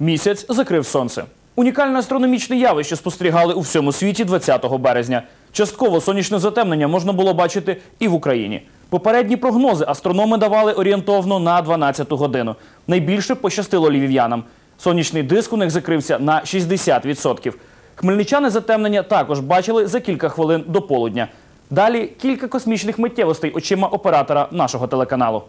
Місяць закрив сонце. Унікальне астрономічне явище спостерігали у всьому світі 20 березня. Частково сонячне затемнення можна було бачити і в Україні. Попередні прогнози астрономи давали орієнтовно на 12-ту годину. Найбільше пощастило львів'янам. Сонячний диск у них закрився на 60%. Хмельничани затемнення також бачили за кілька хвилин до полудня. Далі кілька космічних миттєвостей очима оператора нашого телеканалу.